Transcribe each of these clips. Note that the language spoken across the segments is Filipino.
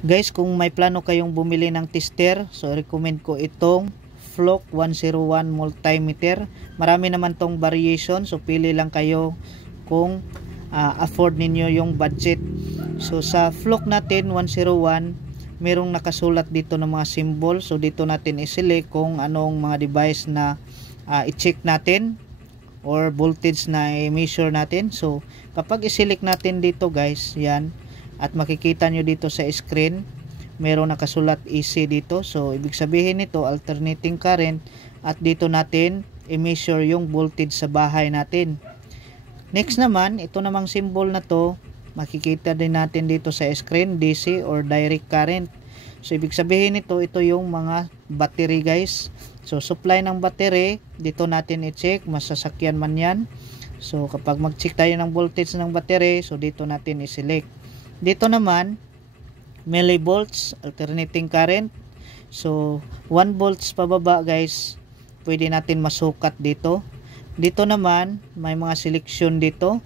Guys, kung may plano kayong bumili ng tester, so recommend ko itong Flock 101 multimeter. Marami naman tong variation, so pili lang kayo kung afford ninyo yung budget. So sa Flock natin 101, merong nakasulat dito ng mga symbol. So dito natin i-select kung anong mga device na i-check natin or voltage na i-measure natin. So kapag i-select natin dito guys, yan, at makikita nyo dito sa screen, meron nakasulat AC dito. So ibig sabihin nito alternating current, at dito natin i-measure yung voltage sa bahay natin. Next naman, ito namang symbol na to, makikita din natin dito sa screen, DC or direct current. So ibig sabihin nito, ito yung mga battery guys. So supply ng battery, dito natin i-check, masasakyan man yan. So kapag mag-check tayo ng voltage ng battery, so dito natin i-select. Dito naman, millivolts, alternating current. So 1 volts pababa guys, pwede natin masukat dito. Dito naman, may mga selection dito.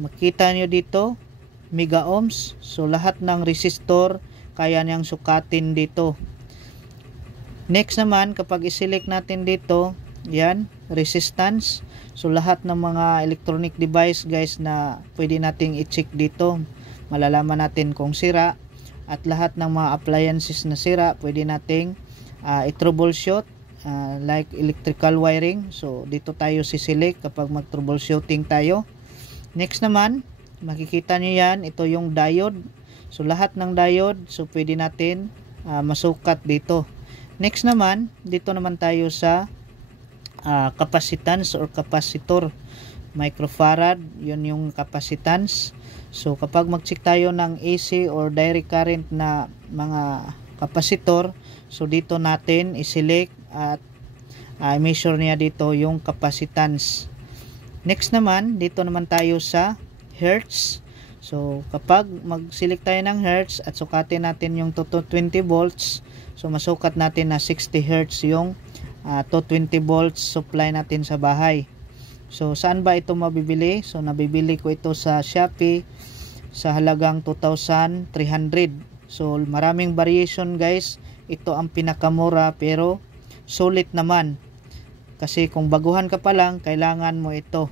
Makita nyo dito, mega ohms. So lahat ng resistor, kaya niyang sukatin dito. Next naman, kapag i-select natin dito, yan, resistance. So lahat ng mga electronic device guys na pwede nating i-check dito, malalaman natin kung sira, at lahat ng mga appliances na sira pwede nating i-troubleshoot, like electrical wiring. So dito tayo si-select kapag mag-troubleshooting tayo. Next naman, makikita nyo yan, ito yung diode. So lahat ng diode, so pwede natin masukat dito. Next naman, dito naman tayo sa capacitance or capacitor, microfarad, yun yung capacitance. So kapag mag-check tayo ng AC or direct current na mga kapasitor, so dito natin i-select at i-measure niya dito yung capacitance. Next naman, dito naman tayo sa hertz. So kapag mag-select tayo ng hertz at sukatin natin yung 220 volts, so masukat natin na 60 hertz yung 220 volts supply natin sa bahay. So saan ba ito mabibili? So nabibili ko ito sa Shopee sa halagang 2,300. So maraming variation guys. Ito ang pinakamura pero sulit naman. Kasi kung baguhan ka pa lang, kailangan mo ito.